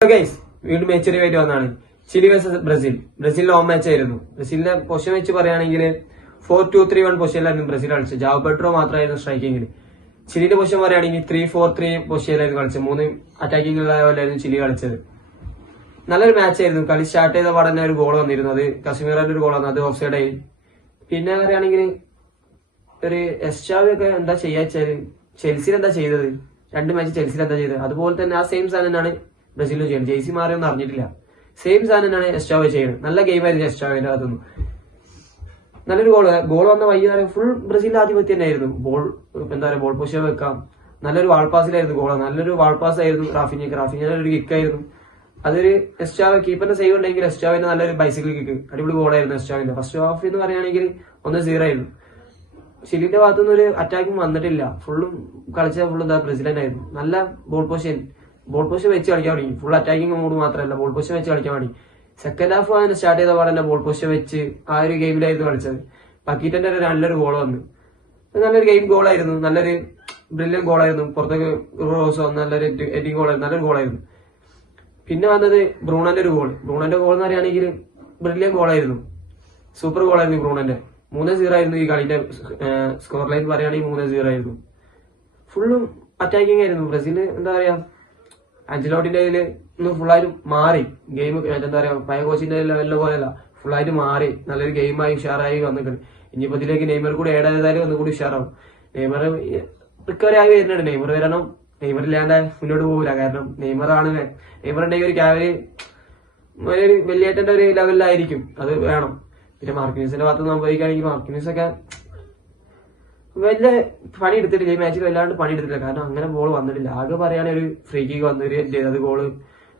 Guys വീണ്ടും match ആയിട്ട് വന്നാണ് ചിലി വേഴ്സസ് ബ്രസീലിന്റെ ഹോം മാച്ച് ആയിരുന്നു. ബ്രസീലിന്റെ പൊസിഷൻ വെച്ച് പറയുകയാണെങ്കിൽ 4-2-3-1 പൊസിഷനിലായിരുന്നു ബ്രസീൽ കളിച്ചത്. ജാവോ പെഡ്രോ മാത്രമായിരുന്നു സ്ട്രൈക്കിങ്ങിൽ. ചിലിന്റെ പൊസിഷൻ പറയുകയാണെങ്കിൽ 3-4-3 പൊസിഷനിലായിരുന്നു കളിച്ചത്. 3 അറ്റാക്കിംഗ് ലെവലായിരുന്നു ചിലി കളിച്ചത്. നല്ലൊരു മാച്ച് ആയിരുന്നു. കളി സ്റ്റാർട്ട് ചെയ്ത പാടെ തന്നെ ഒരു ഗോൾ വന്നിരുന്നു. അത് കശ്മീറിന്റെ ഒരു ഗോൾ വന്നു, അത് ഓഫ് സൈഡായി. പിന്നെ പറയുകയാണെങ്കിൽ ഒരു എസ്റ്റാവി ഒക്കെ എന്താ ചെയ്യാച്ചാല് ചെൽസിയിൽ എന്താ ചെയ്തത്, 2 മാച്ച് ചെൽസിയിൽ എന്താ ചെയ്തത് അതുപോലെ തന്നെ ആ സെയിം സാധനം തന്നെയാണ് ബ്രസീലിൽ ചെയ്യുന്നത്. ജെയ്സി മാറിയൊന്നും അറിഞ്ഞിട്ടില്ല, സെയിം സാധനം തന്നെയാണ് എസ്റ്റാവോ ചെയ്യുന്നത്. നല്ല ഗെയിമായിരുന്നു എസ്റ്റാവിന്റെ അതൊന്നും. നല്ലൊരു ഗോൾ വന്ന വൈകുന്നേരം ഫുൾ ബ്രസീലിന്റെ ആധിപത്യം തന്നെയായിരുന്നു. എന്താ പറയുക, ബോൾ പൊസിഷൻ വെക്കാം. നല്ലൊരു വാൾപാസിലായിരുന്നു ഗോൾ, നല്ലൊരു വാൾപാസ് ആയിരുന്നു റാഫിഞ്ഞ ഒരു കിക്കായിരുന്നു. അതൊരു എസ്റ്റാവോ കീപ്പറിന്റെ സേവ് ഉണ്ടെങ്കിൽ എസ്റ്റാവിന്റെ നല്ലൊരു ബൈസിക്കിൾ കിക്ക്, അടിപൊളി ഗോളായിരുന്നു എസ്റ്റാവിന്റെ. ഫസ്റ്റ് ഹാഫ് എന്ന് പറയുകയാണെങ്കിൽ 1-0 ആയിരുന്നു. ചിലിന്റെ ഭാഗത്തുനിന്ന് ഒരു അറ്റാക്കും വന്നിട്ടില്ല. കളിച്ച ഫുള്ള് ബ്രസീലിനായിരുന്നു. നല്ല ബോൾ പൊസിഷൻ വെച്ച് കളിക്കാൻ തുടങ്ങി. ഫുൾ അറ്റാക്കിംഗ് മൂഡ് മാത്രമല്ല, ബോൾ പൊസിഷൻ വെച്ച് കളിക്കാൻ തുടങ്ങി. സെക്കൻഡ് ഹാഫ് അതിന് സ്റ്റാർട്ട് ചെയ്ത പാടെ തന്നെ ബോൾ പൊസിഷൻ വെച്ച് ആ ഒരു ഗെയിമിലായിരുന്നു കളിച്ചത്. പക്കീറ്റന്റെ നല്ലൊരു ഗോൾ വന്നു, നല്ലൊരു ഗെയിം ഗോളായിരുന്നു. നല്ലൊരു ബ്രില്യൻ ഗോളായിരുന്നു. പുറത്തേക്ക് റോസ് വന്ന നല്ലൊരു എഡിങ് ഗോളായിരുന്നു, നല്ലൊരു ഗോളായിരുന്നു. പിന്നെ വന്നത് ബ്രൂണന്റെ ഒരു ഗോൾ. ബ്രൂണന്റെ ഗോൾ എന്ന് പറയുകയാണെങ്കിൽ ബ്രില്യൻ ഗോളായിരുന്നു, സൂപ്പർ ഗോളായിരുന്നു ബ്രൂണന്റെ. 3-0 ആയിരുന്നു ഈ കളിന്റെ സ്കോർ ലൈൻ പറയുകയാണെങ്കിൽ 3-0 ആയിരുന്നു. ഫുള്ളും അറ്റാക്കിംഗ് ആയിരുന്നു. ബ്രസീൽ എന്താ പറയാ, അഞ്ചലോട്ടിന്റെ കയ്യില് ഒന്ന് ഫുള്ളായിട്ട് മാറി ഗെയിം. എന്താ പറയാ, പഴയ കോച്ചിന്റെ ലെവലിലെ പോലെയല്ല, ഫുള്ളായിട്ട് മാറി നല്ലൊരു ഗെയിമായി ഉഷാറായി വന്നിട്ടുണ്ട്. ഇനിയിപ്പോ ഇതിലേക്ക് നെയ്മർ കൂടി ആഡ് ചെയ്താലും ഒന്നുകൂടി ഉഷാറാവും. നെയ്മർ റിക്കവറി ആയി വരുന്നുണ്ട്. നെയ്മർ വരണം. നെയ്മർ ഇല്ലാണ്ട് മുന്നോട്ട് പോകില്ല. കാരണം നെയ്മർ ഉണ്ടെങ്കിൽ ഒരു ക്യാവല് ഒരു വലിയേട്ടന്റെ ഒരു ലെവലിലായിരിക്കും, അത് വേണം. പിന്നെ മാർക്കിനീസിന്റെ ഭാഗത്ത് സംഭവിക്കുകയാണെങ്കിൽ മാർക്കിനീസ് ഒക്കെ വലിയ പണി എടുത്തിട്ടില്ല ഈ മാച്ചിൽ, വല്ലാണ്ട് പണി എടുത്തിട്ടില്ല. കാരണം അങ്ങനെ ബോൾ വന്നിട്ടില്ല. ആകെ പറയുകയാണെങ്കിൽ ഒരു ഫ്രീ കിക്ക് വന്ന്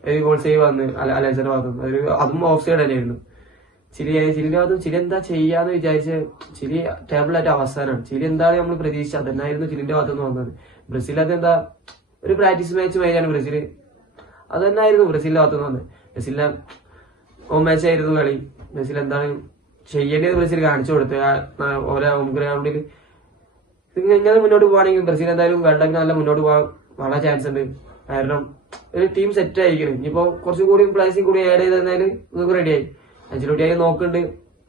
ഒരു ഗോൾ സേവ് വന്ന് അലൻസിന്റെ ഭാഗത്തുനിന്ന് അതും ഓഫ് സൈഡ് തന്നെയായിരുന്നു. ചിലിന്റെ ഭാഗത്തും ചിലി എന്താ ചെയ്യാന്ന് വിചാരിച്ച് ചിലി ടേബിളായിട്ട് അവസാനമാണ്. ചിലി എന്താണ് നമ്മൾ പ്രതീക്ഷിച്ചത് അതന്നായിരുന്നു ചിലിന്റെ ഭാഗത്തുനിന്ന് വന്നത്. ബ്രസീൽ അതെന്താ ഒരു പ്രാക്ടീസ് മാച്ച് മാതിരിയാണ് ബ്രസീൽ, അത് തന്നെയായിരുന്നു ബ്രസീലിന്റെ ഭാഗത്തുനിന്ന് വന്നത്. ബ്രസീലിന്റെ ഹോം മാച്ച് ആയിരുന്നു കളി. ബ്രസീൽ എന്താണ് ചെയ്യേണ്ടത് ബ്രസീൽ കാണിച്ചു കൊടുത്തു. ഓരോ ഹോം ഗ്രൗണ്ടിൽ ഇങ്ങനെ മുന്നോട്ട് പോവാണെങ്കിൽ ബ്രസീൽ എന്തായാലും വേൾഡ് കപ്പിന് നല്ല മുന്നോട്ട് പോകാൻ വളരെ ചാൻസ് ഉണ്ട്. കാരണം ഒരു ടീം സെറ്റ് ആയിരിക്കണം. ഇനിയിപ്പോ കുറച്ചും കൂടി പ്ലേസിംഗ് കൂടി ആഡ് ചെയ്ത് തന്നാല് നമുക്ക് റെഡിയായി. അഞ്ചലോട്ടി ആയി നോക്കുന്നുണ്ട്,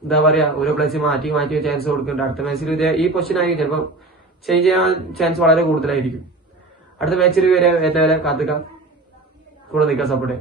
എന്താ പറയാ, ഓരോ പ്ലേസ് മാറ്റി ചാൻസ് കൊടുക്കുന്നുണ്ട്. അടുത്ത മാച്ചിൽ ഈ പൊസിഷൻ ആയിരിക്കും ചിലപ്പോൾ ചേഞ്ച് ചെയ്യാൻ ചാൻസ് വളരെ കൂടുതലായിരിക്കും. അടുത്ത മാച്ചിൽ വരെ കാത്തുക, കൂടെ നിൽക്കാൻ സപ്പോർട്ട്.